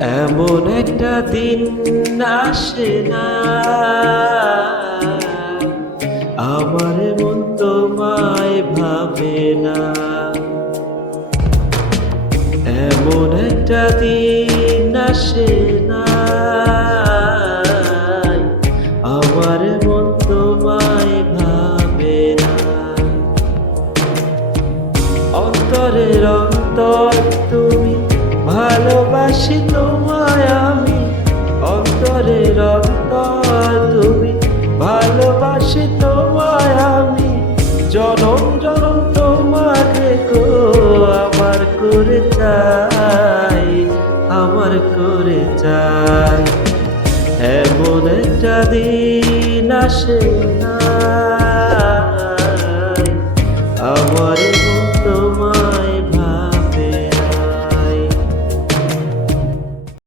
এমন একটা দিন আসে না আমার মন তোমায় ভাবে না। এমন একটা দিন আসে না আমার মন তোমায় ভাবে না। অন্তরের অন্তর তুমি, ভালোবাসি তোমায় আমি। অন্তরের অন্তর তুমি, ভালোবাসি তোমায় আমি। জনম জনম তোমাকে গো আমার করে চাই, আমার করে চাই। এমন একটা দিন আসে না।